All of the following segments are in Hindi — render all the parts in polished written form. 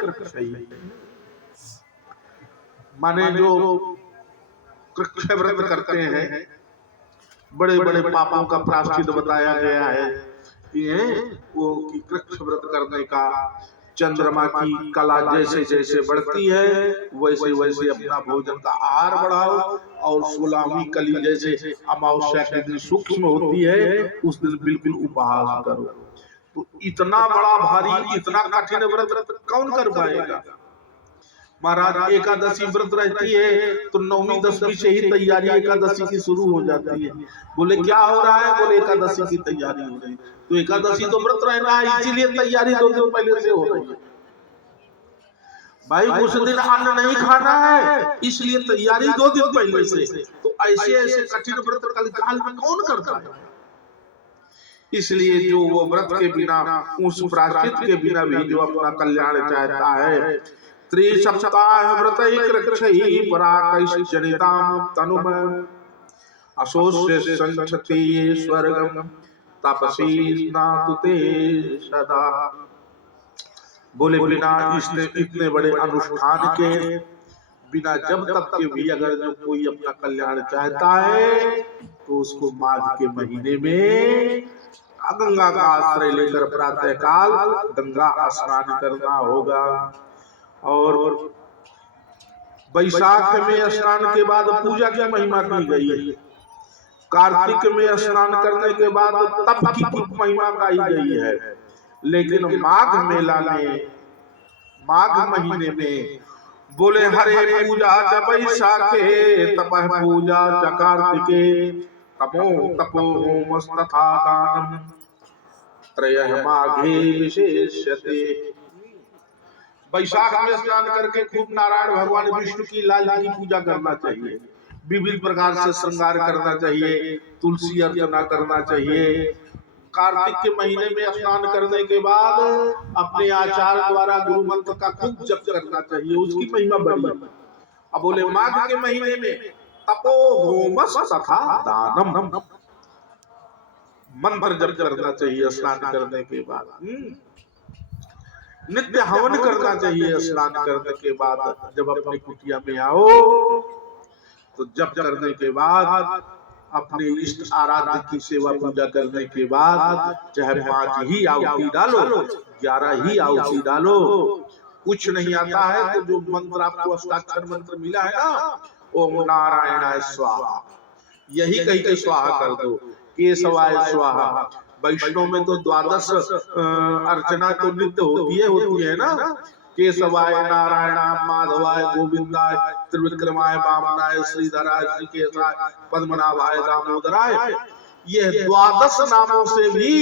कृच्छ्रयी, माने जो कृच्छ व्रत करते हैं, बड़े बड़े पापों का प्रायश्चित बताया गया है। ये वो कृच्छ व्रत करने का, चंद्रमा की कला जैसे जैसे बढ़ती है वैसे वैसे अपना भोजन का आहार बढ़ाओ, और 16वीं कली जैसे अमावस्या के दिन सूक्ष्म होती है उस दिन बिल्कुल उपवास करो। तो इतना बड़ा भारी, इतना कठिन व्रत कौन कर पाएगा। महाराज एकादशी व्रत रहती है तो 9वीं 10वीं से ही तैयारी एकादशी की शुरू हो जाती है। बोले क्या हो रहा है, बोले एकादशी की तैयारी हो रही है। तो एकादशी तो व्रत रहना है, इसीलिए तैयारी 2 दिन पहले से हो रही है। भाई उस दिन अन्न नहीं खाना है, इसलिए तैयारी 2 दिन पहले से। तो ऐसे ऐसे कठिन व्रत कलकाल में कौन करता है। इसलिए जो वो व्रत के बिना, उस प्रायश्चित के बिना भी जो अपना कल्याण चाहता है, त्रिसप्ताह व्रतै कृच्छ्रयी पराकैश्चनितां तनुम अशोष्य संचति स्वर्गम तपसी स्नातु ते सदा। बोले बिना इतने बड़े अनुष्ठान के बिना जब तक के भी अगर जो कोई अपना कल्याण चाहता है तो उसको माघ के महीने में गंगा का आश्रय लेकर प्रातः काल गंगा स्नान करना होगा। और वैशाख में स्नान के बाद पूजा की महिमा की गई है, कार्तिक में स्नान करने के बाद तप की महिमा गाई गई है, लेकिन माघ मेला में, माघ महीने में बोले हरे पूजा च वैशाखे तपः पूजा च कार्तिके तपो तपो होमस्तथा दानम त्रयः माघे विशेष्यते। वैशाख में स्नान करके खूब नारायण भगवान विष्णु की लाल की पूजा करना चाहिए, विभिन्न प्रकार से श्रृंगार करना चाहिए, तुलसी अर्चना करना चाहिए। कार्तिक के महीने में स्नान करने के बाद अपने आचार्य द्वारा गुरु मंत्र का खूब जप करना चाहिए, उसकी महिमा बड़ी है। अब बोले माघ के महीने में तपो होमस तथा दानम, मंत्र जप करना चाहिए स्नान करने के बाद। नित्य हवन करना चाहिए स्नान करने के बाद। जब अपनी कुटिया में आओ तो जप करने के बाद अपने इष्ट आराध्य की सेवा पूजा करने के बाद चाहे 5 ही आहुति डालो, 11 ही आहुति डालो, कुछ नहीं आता है तो जो मंत्र आपको अष्टाक्षर मंत्र मिला है ना, ओम नारायणाय स्वाहा, यही कही के स्वाहा कर दो। केशवाय स्वाहा, वैष्णव में तो 12 अर्चना तो नित्य होती है ना, केशवाय नारायणाय माधवाय गोविंदाय त्रिविक्रमाय वामनाय श्रीधराय श्रीकेशाय पद्मनाभाय दामोदराय, ये 12 नामों से भी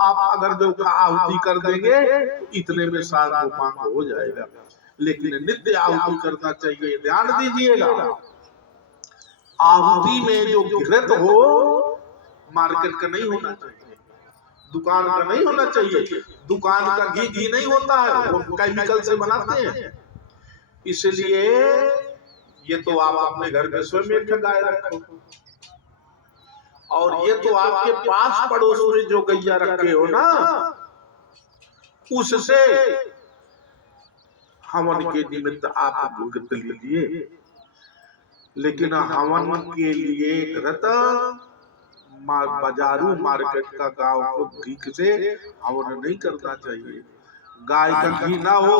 आप अगर जो आहुति कर देंगे तो इतने में सार्वभौमांग हो जाएगा। लेकिन नित्य आहुति करना चाहिए। ध्यान दीजिएगा, आहुति में जो घृत हो मार्केट का नहीं होना चाहिए, दुकान का नहीं होना चाहिए। दुकान का घी नहीं होता है, वो केमिकल से बनाते हैं। इसलिए ये तो आप अपने घर में स्वयं एक गाय रखो, और ये तो आपके पास पड़ोस में जो गैया रखे हो ना, उससे हवन के निमित्त आप भुगत लीजिए। लेकिन हवन के लिए घृत बाजारू मार्केट का गांव को घी से हवन नहीं करना चाहिए। गाय का घी ना हो,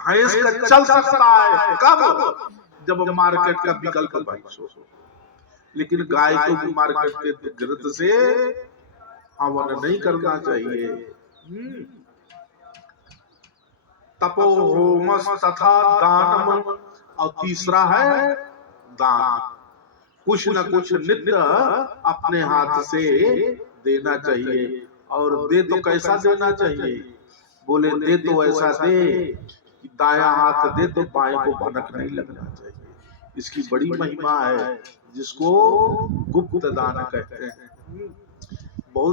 भैंस का चल सकता है, कब? जब मार्केट का विकल्प भैंस हो, लेकिन गाय को मार्केट के घृत से हवन नहीं करना चाहिए। तपो होमस तथा दानम, और तीसरा है दान। कुछ न कुछ नित्य अपने हाथ से देना चाहिए। और दे तो कैसा देना चाहिए? बोले दे तो ऐसा दे कि दाया हाथ दे तो बाएं को भनक नहीं लगना चाहिए। इसकी बड़ी महिमा है, जिसको गुप्त दान कहते हैं।